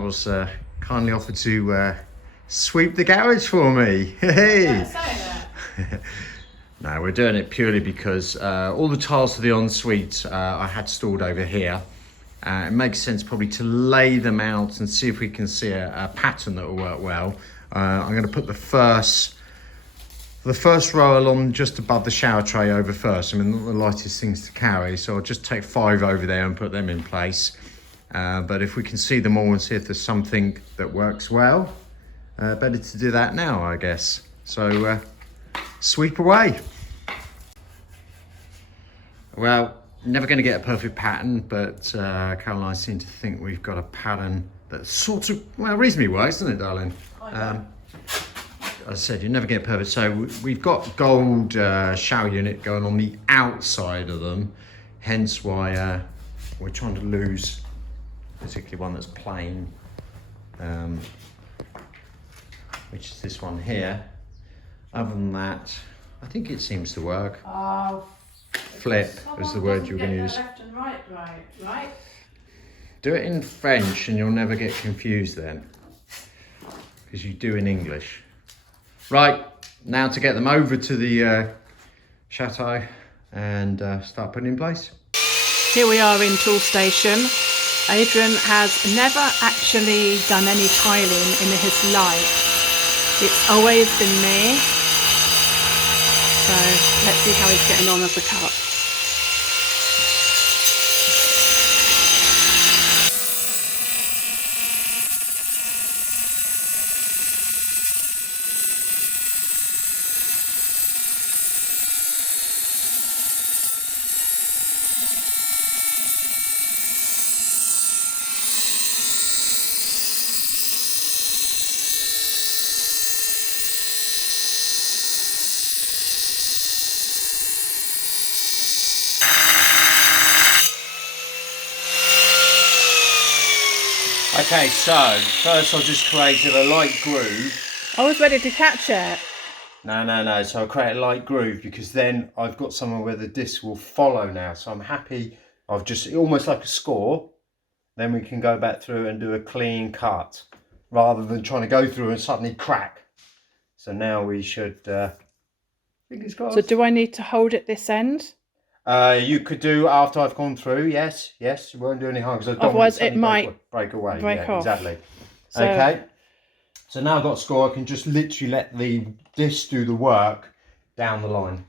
Carol's kindly offered to sweep the garage for me. Hey! No, we're doing it purely because all the tiles for the ensuite I had stored over here. It makes sense probably to lay them out and see if we can see a pattern that will work well. I'm going to put the first row along just above the shower tray over first. I mean, not the lightest things to carry, so I'll just take 5 over there and put them in place. But if we can see them all and see if there's something that works well, better to do that now, I guess. So sweep away. Well, never going to get a perfect pattern, but Carol and I seem to think we've got a pattern that sort of, well, reasonably works, doesn't it, darling? As I said, you never get perfect. So we've got gold shower unit going on the outside of them, hence why we're trying to lose particularly one that's plain, which is this one here. Other than that, I think it seems to work. Flip is the word you're going to use. Left and right. Do it in French and you'll never get confused then, because you do in English. Right, now to get them over to the chateau and start putting in place. Here we are in Tool Station. Adrian has never actually done any tiling in his life. It's always been me. So let's see how he's getting on with the cut. Okay, so first I just created a light groove. I was ready to catch it. No. So I create a light groove because then I've got somewhere where the disc will follow now. So I'm happy. I've just almost like a score. Then we can go back through and do a clean cut rather than trying to go through and suddenly crack. So now we should. Fingers crossed. So do I need to hold it this end? You could do after I've gone through. Yes. You won't do any harm because otherwise it might break away. Break off. Exactly. So, okay. So now I've got a score. I can just literally let the disc do the work down the line.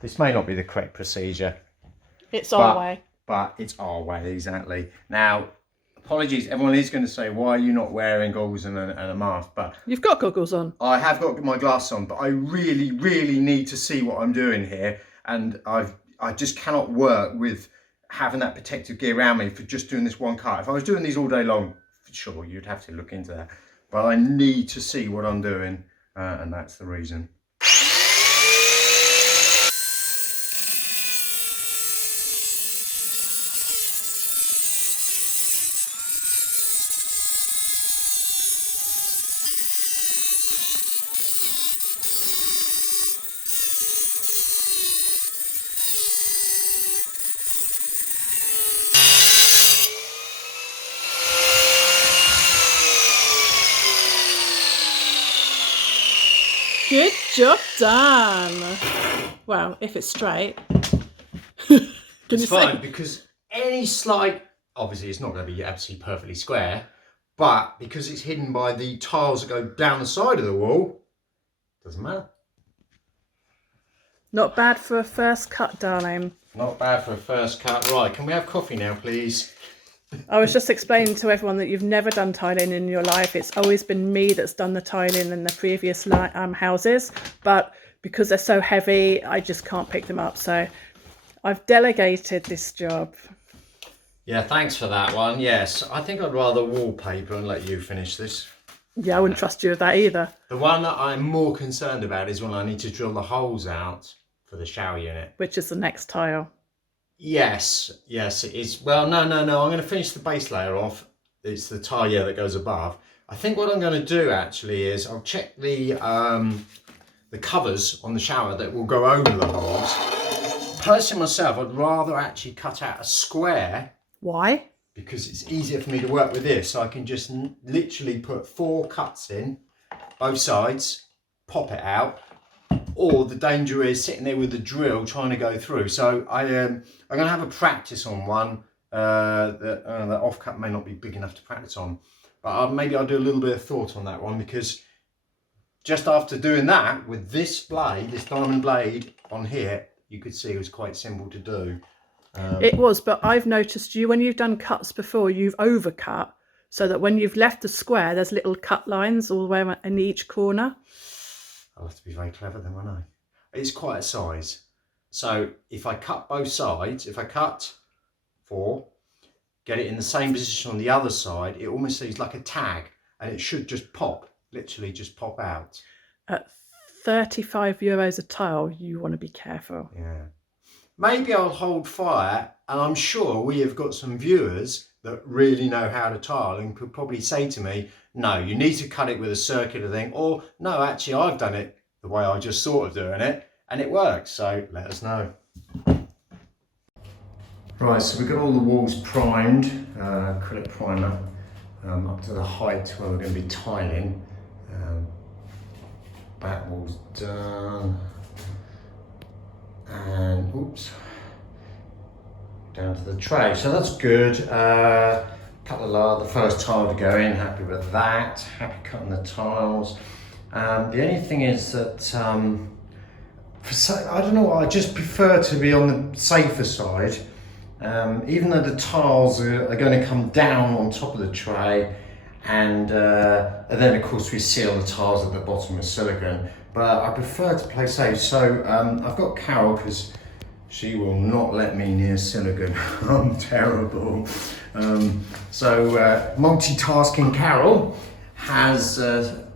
This may not be the correct procedure. It's our way. But it's our way, exactly. Now, apologies. Everyone is going to say, why are you not wearing goggles and a mask? But you've got goggles on. I have got my glasses on, but I really need to see what I'm doing here. And I just cannot work with having that protective gear around me for just doing this one cut. If I was doing these all day long, sure, you'd have to look into that. But I need to see what I'm doing, and that's the reason. Good job done. Well, if it's straight. It's fine because any slight, obviously it's not going to be absolutely perfectly square, but because it's hidden by the tiles that go down the side of the wall, doesn't matter. Not bad for a first cut, darling. Not bad for a first cut. Right, can we have coffee now, please? I was just explaining to everyone that you've never done tiling in your life. It's always been me that's done the tiling in the previous houses, but because they're so heavy, I just can't pick them up. So I've delegated this job. Yeah, thanks for that one. Yes, I think I'd rather wallpaper and let you finish this. Yeah, I wouldn't trust you with that either. The one that I'm more concerned about is when I need to drill the holes out for the shower unit. Which is the next tile. Yes, it is. Well, no. I'm going to finish the base layer off. It's the tile that goes above. I think what I'm going to do actually is I'll check the covers on the shower that will go over the holes. Personally myself, I'd rather actually cut out a square. Why? because it's easier for me to work with this. So I can just literally put 4 cuts in both sides, pop it out, or the danger is sitting there with the drill trying to go through. So I'm going to have a practice on one. The offcut may not be big enough to practice on, but maybe I'll do a little bit of thought on that one, because just after doing that with this blade, this diamond blade on here, you could see it was quite simple to do. It was, but I've noticed when you've done cuts before, you've overcut, so that when you've left the square, there's little cut lines all the way in each corner. I'll have to be very clever then, won't I? It's quite a size. So if I cut both sides, if I cut 4, get it in the same position on the other side, it almost seems like a tag, and it should just pop, literally just pop out. At €35 a tile, you want to be careful. Yeah. Maybe I'll hold fire, and I'm sure we have got some viewers that really know how to tile and could probably say to me, no, you need to cut it with a circular thing, or no, actually I've done it the way I just thought of doing it and it works. So let us know. Right, so we've got all the walls primed, acrylic primer, up to the height where we're going to be tiling. Back wall's done, and oops, down to the tray, so that's good. Cut the first tile to go in, happy with that, happy cutting the tiles. The only thing is that I don't know, I just prefer to be on the safer side. Even though the tiles are going to come down on top of the tray, and then of course we seal the tiles at the bottom with silicone, but I prefer to play safe. So I've got Carol, because she will not let me near silicone. I'm terrible. So multitasking Carol has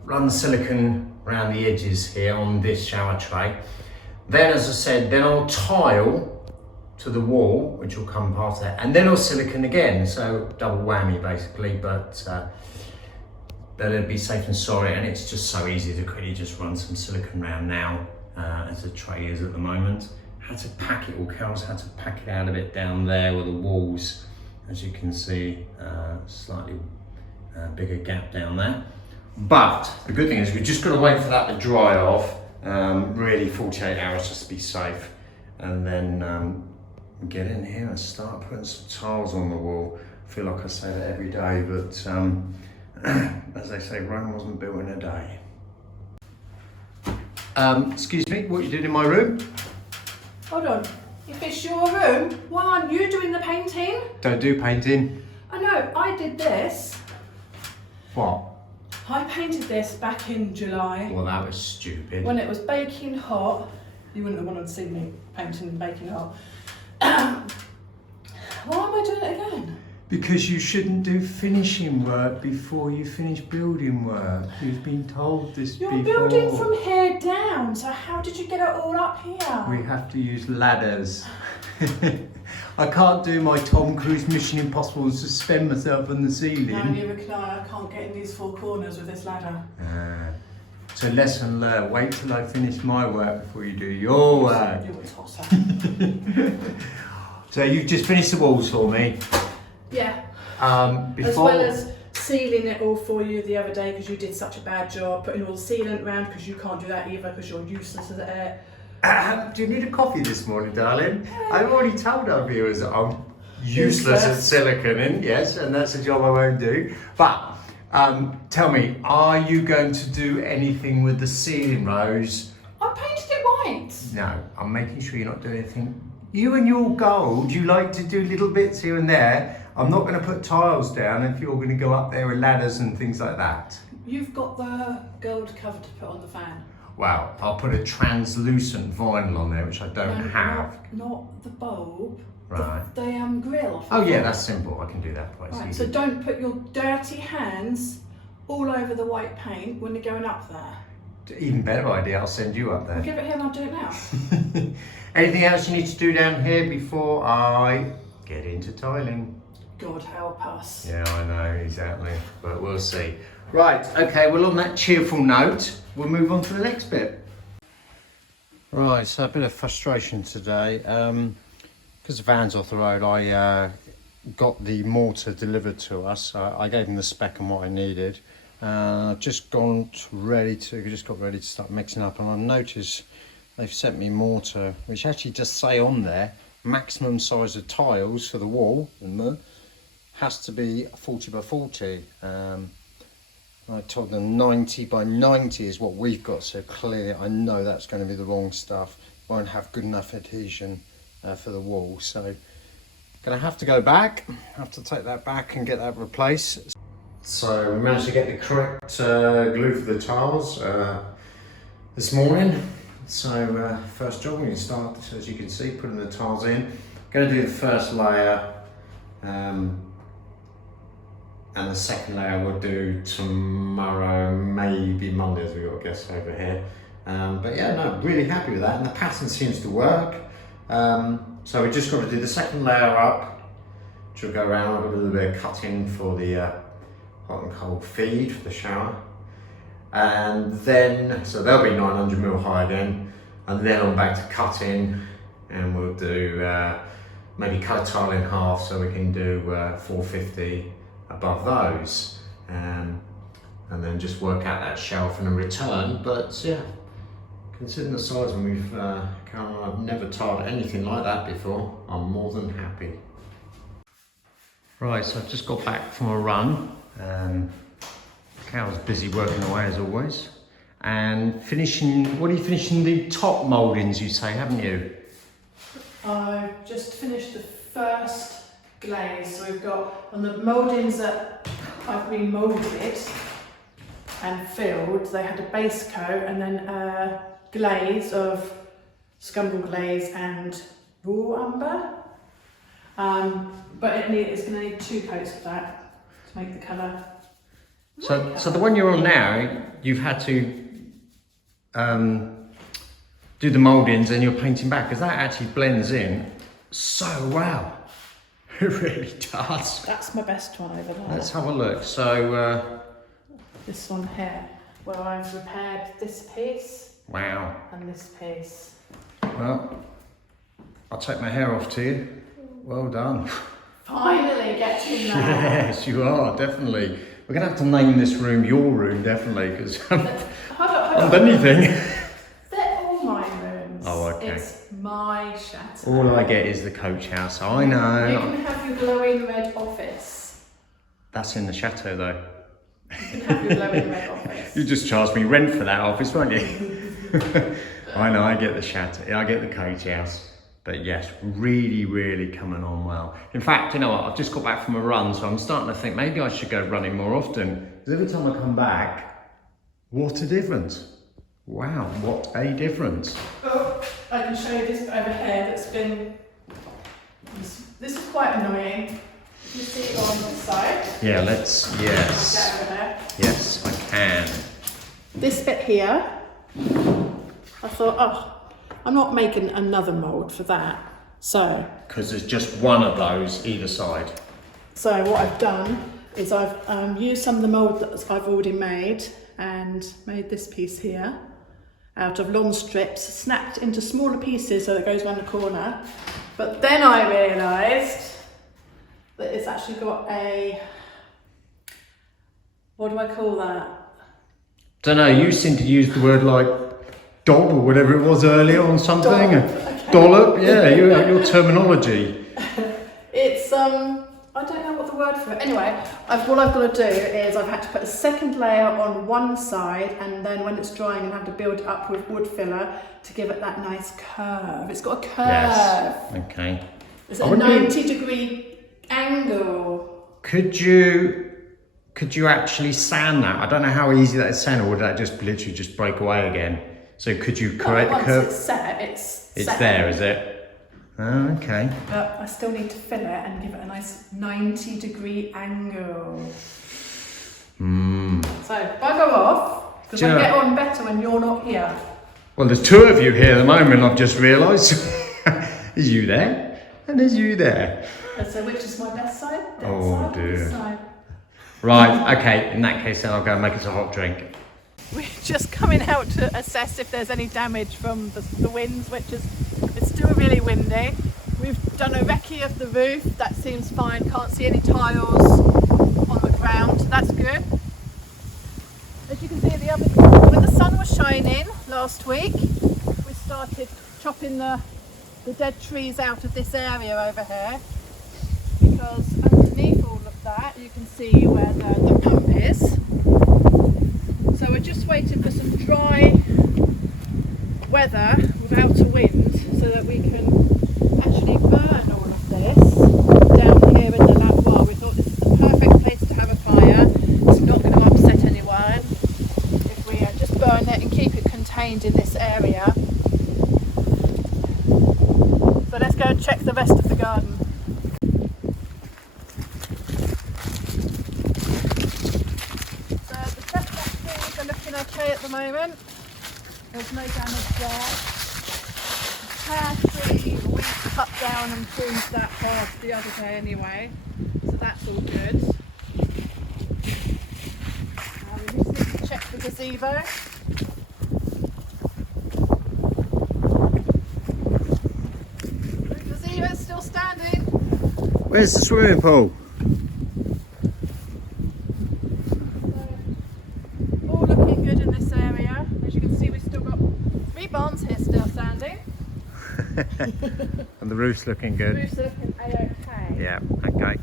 run the silicone around the edges here on this shower tray. Then, as I said, then I'll tile to the wall, which will come past that, and then I'll silicone again. So double whammy basically, but it'll be safe than sorry. And it's just so easy to quickly just run some silicone around now, as the tray is at the moment. Had to pack it, or Carol's had to pack it out a bit down there where the walls, as you can see, slightly bigger gap down there. But the good thing is we've just got to wait for that to dry off, really 48 hours just to be safe, and then get in here and start putting some tiles on the wall. I feel like I say that every day, but as they say, Rome wasn't built in a day. Excuse me, what you did in my room? Hold on, if it's your room, why aren't you doing the painting? Don't do painting. I know, I did this. What? I painted this back in July. Well, that was stupid. When it was baking hot. You wouldn't have wanted to see me painting and baking hot. Why am I doing it again? Because you shouldn't do finishing work before you finish building work. You've been told this You're before. building from here down, so how did you get it all up here? We have to use ladders. I can't do my Tom Cruise Mission Impossible and suspend myself on the ceiling. No, neither can I. I can't get in these 4 corners with this ladder. So lesson learned, wait till I finish my work before you do your work. You're a tosser. So you've just finished the walls for me. Yeah. Before... As well as sealing it all for you the other day, because you did such a bad job, putting all the sealant around, because you can't do that either because you're useless at it. Do you need a coffee this morning, darling? I've already told our viewers that I'm useless at siliconing, yes, and that's a job I won't do. But tell me, are you going to do anything with the ceiling, Rose? I painted it white. No, I'm making sure you're not doing anything. You and your gold, you like to do little bits here and there. I'm not going to put tiles down if you're going to go up there with ladders and things like that. You've got the gold cover to put on the fan. Well, I'll put a translucent vinyl on there, which I don't have. Not the bulb. Right. The grill. Oh yeah, that's simple. I can do that quite easily. So don't put your dirty hands all over the white paint when you're going up there. Even better idea, I'll send you up there. I'll give it here and I'll do it now. Anything else you need to do down here before I get into tiling? God help us. Yeah, I know, exactly. But we'll see. Right, okay, well on that cheerful note, we'll move on to the next bit. Right, so a bit of frustration today. Because the van's off the road, I got the mortar delivered to us. I gave them the spec and what I needed. I've just just got ready to start mixing up, and I've noticed they've sent me mortar, which actually just say on there, maximum size of tiles for the wall has to be 40 by 40. I told them 90 by 90 is what we've got, so clearly I know that's going to be the wrong stuff. Won't have good enough adhesion for the wall, so gonna have to go back, have to take that back and get that replaced. So we managed to get the correct glue for the tiles this morning. So first job, we can start, as you can see, putting the tiles in. Going to do the first layer, and the second layer we'll do tomorrow, maybe Monday, as we've got guests over here. But yeah, no, really happy with that, and the pattern seems to work. So we just got to do the second layer up, which will go around with a little bit of cutting for the hot and cold feed for the shower. And then, so they'll be 900mm high again, and then I'm back to cutting, and we'll do maybe cut a tile in half so we can do 450 above those, and then just work out that shelf and a return. But yeah, considering the size, and I've never tiled anything like that before, I'm more than happy. Right, so I've just got back from a run. Carol's busy working away as always, and finishing. What are you finishing? The top mouldings, you say, haven't you? I've just finished the first glaze. So we've got on the mouldings that I've remoulded and filled. They had a base coat and then a glaze of scumble glaze and raw umber. But it's going to need 2 coats of that to make the colour. So the one you're on now, you've had to do the mouldings and you're painting back, because that actually blends in so well. It really does. That's my best one over there. Let's have a look. So this one here, where I've repaired this piece. Wow. And this piece. Well, I'll take my hair off to you. Well done. Finally getting there. Yes, you are, definitely. We're going to have to name this room your room, definitely, because on anything. They're all my rooms. Oh, okay. It's my chateau. All I get is the coach house. I know. You can have your glowing red office. That's in the chateau, though. You can have your glowing red office. You just charge me rent for that office, won't you? I know, I get the chateau, I get the coach house. But yes, really, really coming on well. In fact, you know what, I've just got back from a run, so I'm starting to think maybe I should go running more often. Because every time I come back, what a difference. Wow, what a difference. Oh, I can show you this over here that's been, this is quite annoying. Can you see it on the side? Yeah, let's, yes. Get over there. Yes, I can. This bit here, I thought, oh, I'm not making another mould for that. So, because there's just one of those either side. So what I've done is I've used some of the mould that I've already made and made this piece here out of long strips, snapped into smaller pieces so that it goes around the corner. But then I realised that it's actually got a, what do I call that? Don't know, you seem to use the word like dob or whatever it was earlier on something. Okay. Dollop, yeah, your terminology. It's, I don't know what the word for it. Anyway, what I've got to do is I've had to put a second layer on one side, and then when it's drying, I have to build it up with wood filler to give it that nice curve. It's got a curve. Yes, okay. It's at a 90-degree angle. Could you actually sand that? I don't know how easy that is sand, or would that just literally just break away again? So could you correct the curve? Once it's set, it's set. There, is it? Oh, okay. But I still need to fill it and give it a nice 90-degree angle. So bugger off, because I get on better when you're not here. Well, there's 2 of you here at the moment, I've just realised. Is you there? And there's you there. And so which is my best side? That Oh, side, dear. this side? Right, okay, in that case then I'll go and make us a hot drink. We're just coming out to assess if there's any damage from the winds, which is, it's still really windy. We've done a recce of the roof. That seems fine. Can't see any tiles on the ground. That's good. As you can see, when the sun was shining last week, we started chopping the dead trees out of this area over here, because underneath all of that you can see where the pump is. So we're just waiting for some dry weather without a wind so that we can actually burn all of this down here in the lavoir. We thought this is the perfect place to have a fire. It's not going to upset anyone if we just burn it and keep it contained in this area. So let's go and check the rest of the garden. So the chestnut trees are looking okay at the moment. There's no damage there. The pear tree we cut down and pruned that hard the other day anyway, so that's all good. We just need to check the gazebo. It's still standing. Where's the swimming pool? So, all looking good in this area. As you can see, we've still got 3 barns here still standing. And the roof's looking The good. roof's looking a-okay. Yeah, okay.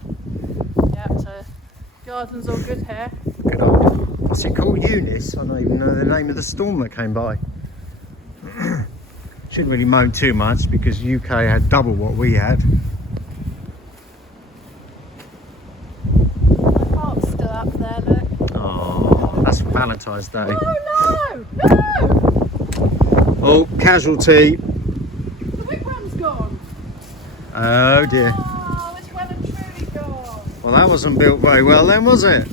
Yeah, so garden's all good here. Good old. What's it called? Eunice? I don't even know the name of the storm that came by. Shouldn't really moan too much because UK had double what we had. The park's still up there, look. Oh, that's for Valentine's Day. Oh no! No! Oh, casualty. The wigwam's gone. Oh dear. Oh, it's well and truly gone. Well, that wasn't built very well then, was it?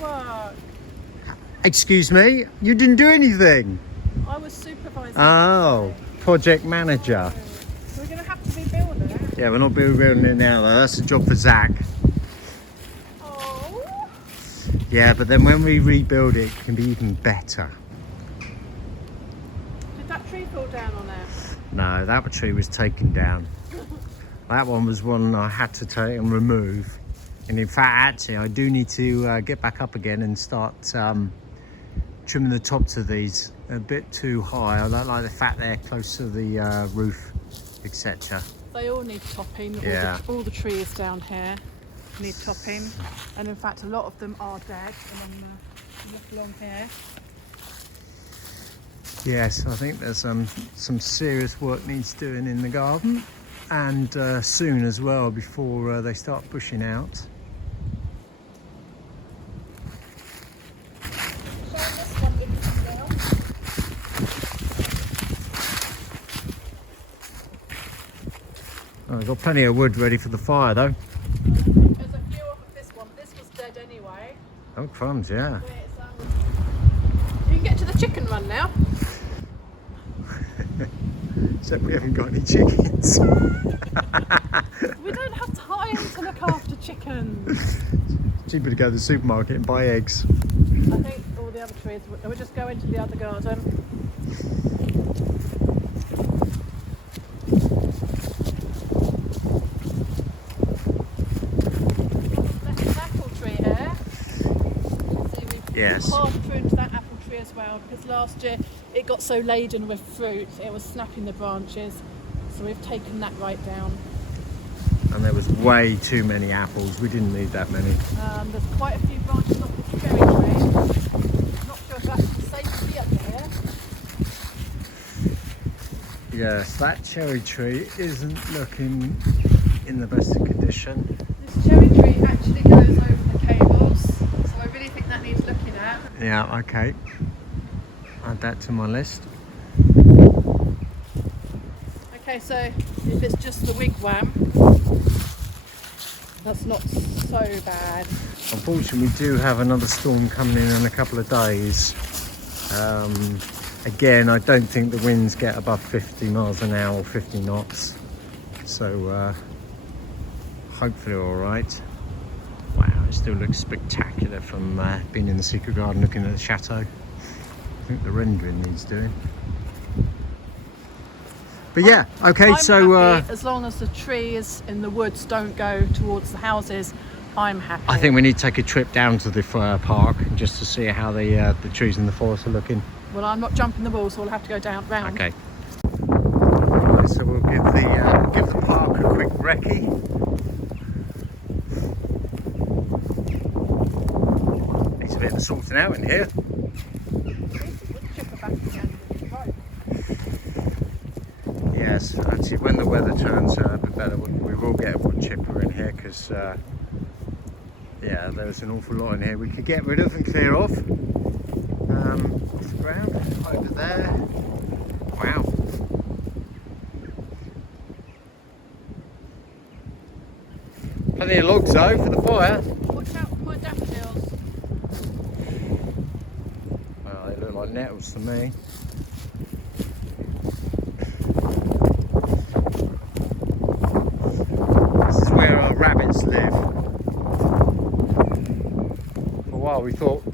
Work. Excuse me, you didn't do anything. I was supervising. Oh, project manager. We're going to have to rebuild it. Yeah, we're not building it now though. That's a job for Zach. Oh. Yeah, but then when we rebuild it, it can be even better. Did that tree fall down on it? No, that tree was taken down. That one was one I had to take and remove. And in fact, actually, I do need to get back up again and start trimming the tops of these a bit too high. I don't like the fact they're close to the roof, etc. They all need topping. Yeah. All the trees down here need topping. And in fact, a lot of them are dead along here. Yes, I think there's some serious work needs doing in the garden. And soon as well, before they start bushing out. Oh, I've got plenty of wood ready for the fire though. There's a few off of this one. This was dead anyway. Oh, crumbs, yeah. You can get to the chicken run now. Except we haven't got any chickens. We don't have time to look after chickens. Cheaper to go to the supermarket and buy eggs. I think all the other trees, we'll just go into the other garden. There's an apple tree here. See, we've Yes. half pruned that apple tree as well because last year it got so laden with fruit, it was snapping the branches. So we've taken that right down. And there was way too many apples. We didn't need that many. There's quite a few branches off the cherry tree. Not sure if that's safe to be up here. Yes, that cherry tree isn't looking in the best of condition. This cherry tree actually goes over the cables, so I really think that needs looking at. Yeah, okay. Add that to my list. Okay, so if it's just the wigwam, that's not so bad. Unfortunately, we do have another storm coming in a couple of days. Again, I don't think the winds get above 50 miles an hour or 50 knots. So hopefully all right. Wow, it's still looks spectacular from being in the secret garden looking at the chateau. I think the rendering needs doing. But yeah, okay, I'm so happy as long as the trees in the woods don't go towards the houses, I'm happy. I think we need to take a trip down to the park just to see how the trees in the forest are looking. Well, I'm not jumping the wall, so we'll have to go down round. Okay. Right, so we'll give the park a quick recce. Needs a bit of sorting out in here. Yes, actually, when the weather turns a bit better, we will get a wood chipper in here because, yeah, there's an awful lot in here we could get rid of and clear off. Off the ground, over there. Wow. Plenty of logs though for the fire. Watch out for my daffodils. Well, they look like nettles to me. This is where our rabbits live. For a while we thought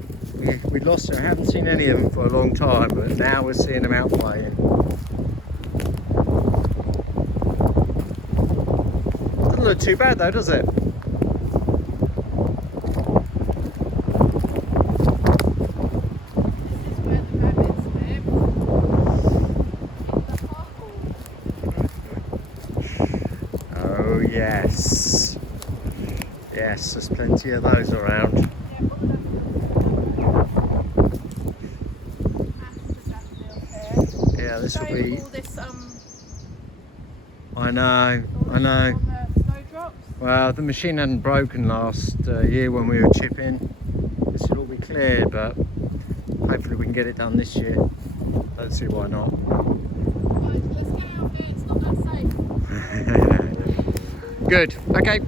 we'd lost them. I haven't seen any of them for a long time, but now we're seeing them out playing. Doesn't look too bad though, does it? Oh yes. Yes, there's plenty of those around. Yeah, this will be. I know. Well, the machine hadn't broken last year when we were chipping. This will all be cleared, but hopefully we can get it done this year. Don't see why not. Let's get out there, it's not that safe. Good. Okay.